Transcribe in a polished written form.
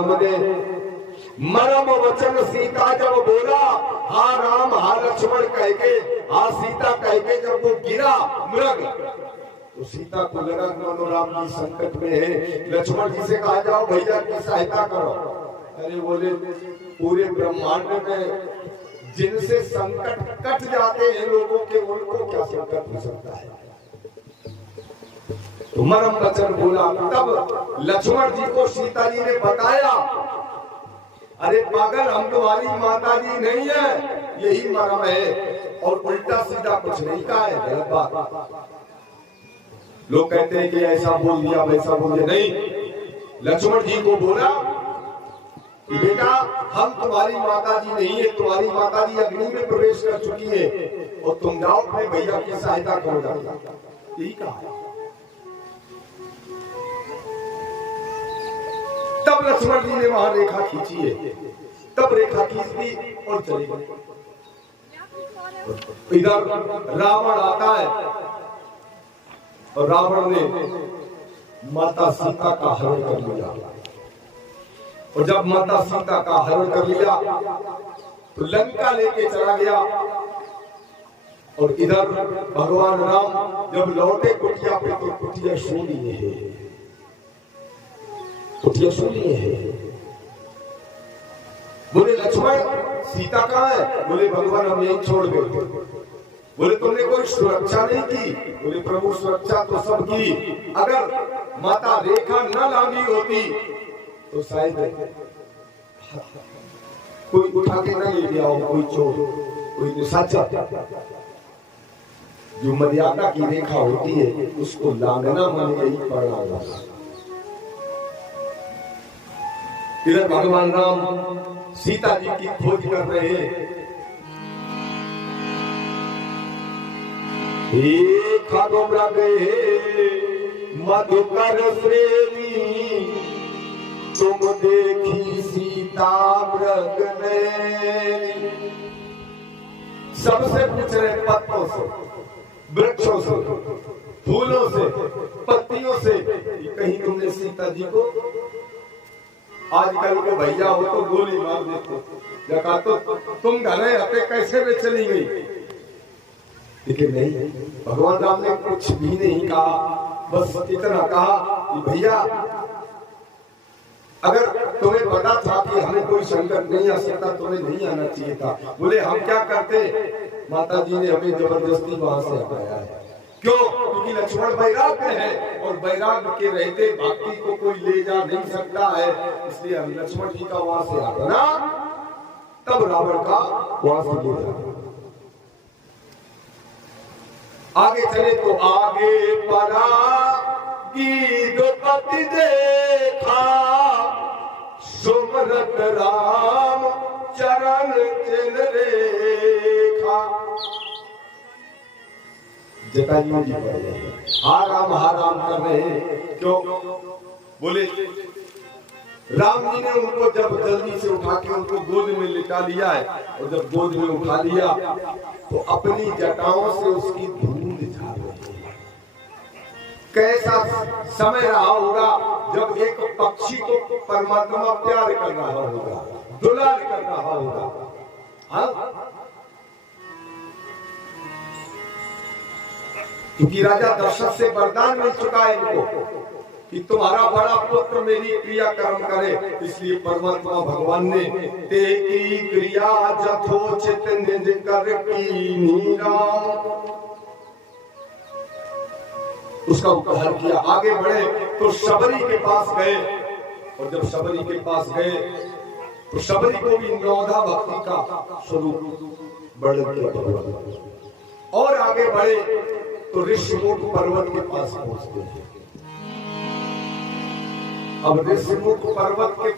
राम ने मरम वचन सीता जब बोला, हा राम हा लक्ष्मण कह के, हा सीता कह के जब वो गिरा मृग, तो सीता को लगा मानो राम जी संकट में है। लक्ष्मण जी से कहा जाओ भैया की सहायता करो। अरे बोले पूरे ब्रह्मांड में जिनसे संकट कट जाते हैं लोगों के, उनको क्या संकट हो सकता है। तो मरम वचन बोला। तब लक्ष्मण जी को सीता जी ने बताया, अरे पागल हम तुम्हारी माता जी नहीं है, यही मरम है, और उल्टा सीधा कुछ नहीं कहा है, गलत बात। लोग कहते हैं कि ऐसा बोल दिया वैसा बोल दिया, नहीं। लक्ष्मण जी को बोला कि बेटा हम तुम्हारी माता जी नहीं है, तुम्हारी माता जी अग्नि में प्रवेश कर चुकी है, और तुम जाओ अपने भैया की सहायता करो। यही कहा। तब लक्ष्मण जी ने वहां रेखा खींची है, तब रेखा खींच दी और चले गए। इधर रावण आता है, और रावण ने माता सीता का हरण कर लिया। और जब माता सीता का हरण कर लिया तो लंका लेके चला गया। और इधर भगवान राम जब लौटे कुटिया पे, तो कुटिया सोनी है, कुटिया सोनी है। बोले लक्ष्मण सीता कहाँ है? बोले भगवान हम यहीं छोड़ गए। बोले तुमने कोई सुरक्षा नहीं की? बोले प्रभु सुरक्षा तो सब की, अगर माता रेखा न लागी होती तो शायद कोई उठा के न ले गया हो, कोई चोर, कोई निशाचर। जो मर्यादा की रेखा होती है उसको लांघना मन यही पड़ना होगा। इधर भगवान राम सीता जी की खोज कर रहे हैं। मधुकर प्रेमी तुम देखी सीता मृग ने। सबसे पूछ रहे, पत्तों से, वृक्षों से, फूलों से, पत्तियों से, कहीं तुमने सीता जी को? आजकल को भैया हो तो गोली मार देते, या कहा तो तुम घर आते कैसे वे चली गई। लेकिन नहीं, भगवान राम ने कुछ भी नहीं कहा, बस इतना कहा कि भैया अगर तुम्हें पता था कि हमें कोई संकट नहीं आ सकता, तुम्हें नहीं आना चाहिए था। बोले हम क्या करते, माता जी ने हमें जबरदस्ती वहां से हटाया है। क्यों? क्योंकि लक्ष्मण वैराग्य है, और वैराग्य के रहते भक्ति को कोई ले जा नहीं सकता है, इसलिए हम लक्ष्मण जी का वहां से हटाना, तब रावण का वहां से ले जाना। आगे चले तो आगे परा की द्रौपदी देखा, सुमरत राम चरण चिन्ह रेखा। जटायु जी हा राम कर रहे हैं। क्यों? बोले राम जी ने उनको जब जल्दी से उठा के उनको गोद में लिटा लिया है, और जब गोद में उठा लिया तो अपनी जटाओं से उसकी धूल झाड़ रही है। कैसा समय रहा होगा जब एक पक्षी को परमात्मा प्यार कर रहा होगा, दुलार कर रहा होगा। हाँ? क्योंकि राजा दशरथ से वरदान मिल चुका है इनको कि तुम्हारा बड़ा पुत्र मेरी क्रिया कर्म करे, इसलिए परमात्मा भगवान ने ते की क्रिया जथोचित निज कर कीनी राम, उसका उपहार किया। आगे बढ़े तो शबरी के पास गए, और जब शबरी के पास गए तो शबरी को भी नौधा भक्ति का स्वरूप वर्णन किया। और आगे बढ़े तो ऋषिमुख पर्वत के पास पहुंचते हैं। अब ऋषिमुख पर्वत के